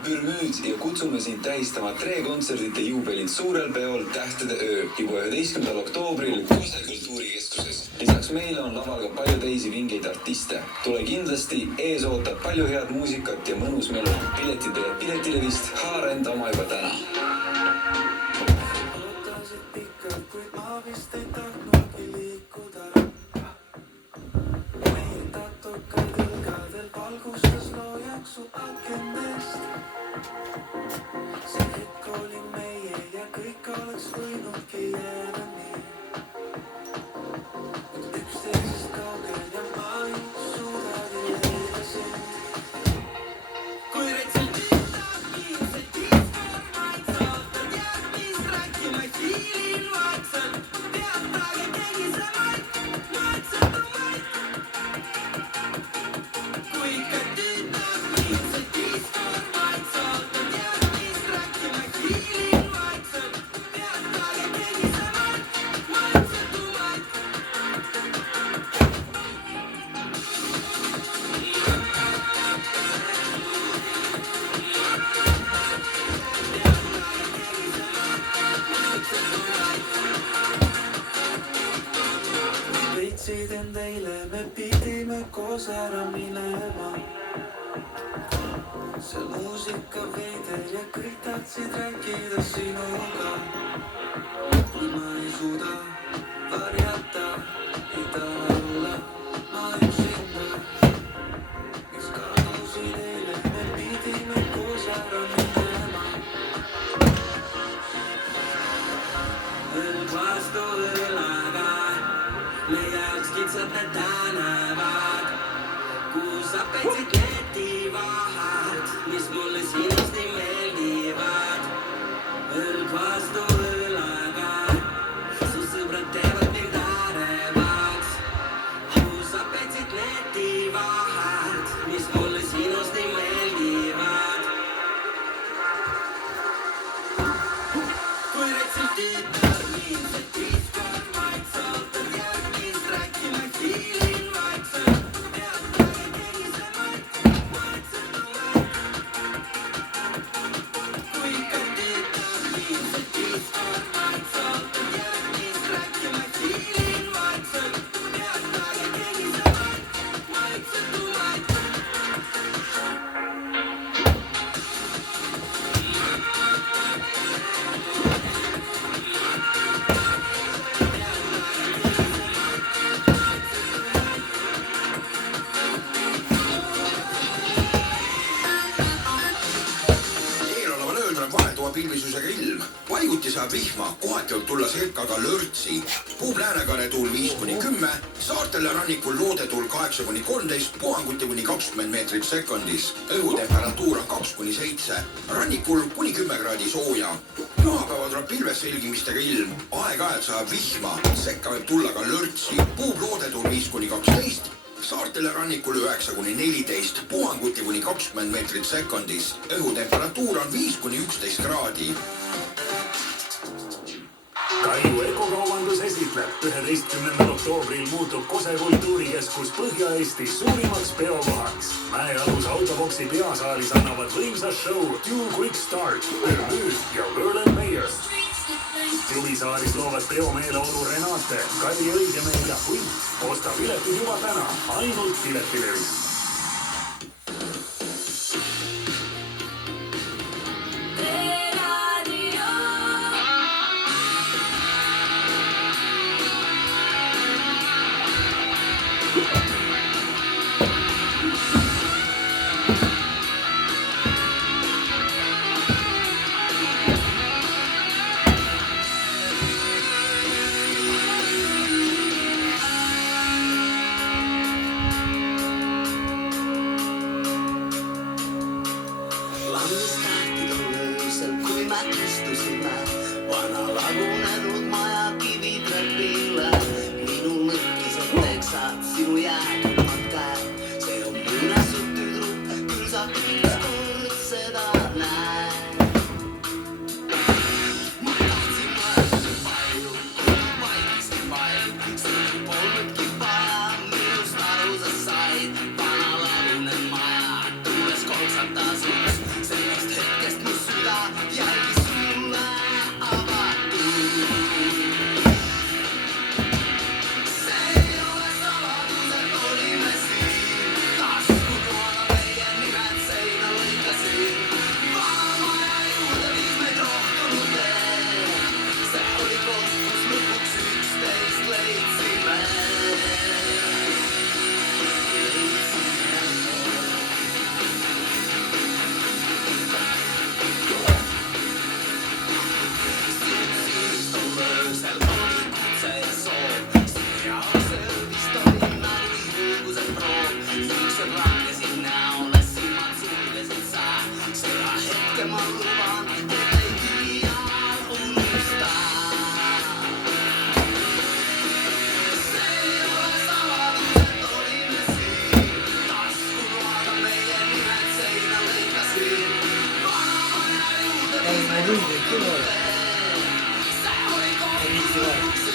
Pürmüüd ja kutsume sind tähistama Tre-kontserdite juubelin suurel peol Tähtede öö juba 11. oktoobril Kose kultuurikeskuses. Lisaks meile on laval ka palju teisi vingeid artiste. Tule kindlasti, ees ootab palju head muusikat ja mõnus melu. Piletile vist haara enda oma juba täna. Ootasid pikalt, kuid ma vist ei tahtnudki liikuda. Meie tatukaid õlgadel valgustas loojaks su akendest. See hetk oli meie ja kõik oleks võinudki jääda nii. Üksteisest kaugel ja ma ei suudagi leida sind. Kui reitselt ütleb mind see diiskormaid saatan järgmist rääkima ei fiilin vaikselt. Peatage tegisemaid, maitsetumaid. Kui ikka ütleb mind see diiskormaid saatan järgmist rääkima ei fiilin vaikselt. Peatage tegisemaid, maitsetumaid. Leidsid end eile, me pidime koos ära minema. See muusika veider ja kõik tahtsid rääkida sinuga. Kui ma ei suuda varjata, ei taha olla ma üksinda. Miks kadusid eile, me pidime koos ära minema. Veel vastu õlaga leiaks kitsad need tänevad, kus apetsid letivad, mis mulle sinust nii meeldivad. Õlg vastu õlaga, su sõbrad teevad mind ärevaks, kus apetsid letivad, mis mulle sinust nii meeldivad. Kui reitselt ütleb mind see diiskormaid saatan järgmist rääkima ei fiilin vaikselt. Peatage tegisemaid, maitsetumaid. Kui ikka ütleb mind see diiskormaid saatan järgmist rääkima ei fiilin vaikselt. Peatage tegisemaid, maitsetumaid. Eeloleval ööl tuleb vahetuva pilvisusega ilm. Paiguti saab vihma, kohati võib tulla selkaga lörtsi. Puhub läänekaare tuul 5-10, saartel ja rannikul loodetuul 8-13, puhanguti kuni 20 meetrit sekundis. Õhutemperatuur on 2-7, rannikul kuni 10 kraadi sooja. Pühapäeval tuleb pilves selgimistega ilm, aeg-ajalt saab vihma, sekka võib tulla ka lörtsi. Puhub loodetuul 5-12, saartel ja rannikul 9-14, puhanguti kuni 20 meetrit sekundis. Õhutemperatuur on 5-11 kraadi. Kaiu Ökokaubandus esitab esitleb. 11. oktoobril muutub Kose kultuurikeskus Põhja-Eesti suurimaks peokohaks. Mäealus autoboksi peasaalis annavad võimsa show Two Quick Start, Permüür ja Verlen Meyer. Klubisaalis loovad peomeeleolu Renate, Kalli Õigemeel ja Hunt. Osta piletid juba täna, ainult Piletilevis. Istusime vana lagunenud maja kivitrepile. Minu lõkkised teksad, sinu jääkülmad käed. See on muinasjutt tüdruk, küll sa kõik kord seda näed. Ma tahtsin mõelda palju, kuid ma ei viiski palju. See polnudki vaja, minust aru sa said. Vana lagunenud maja, tuules kolksatas uks. Sellest hetkest mu süda järgis Ei, ma ei tundu, et küll ole. Ei, viisi vaja.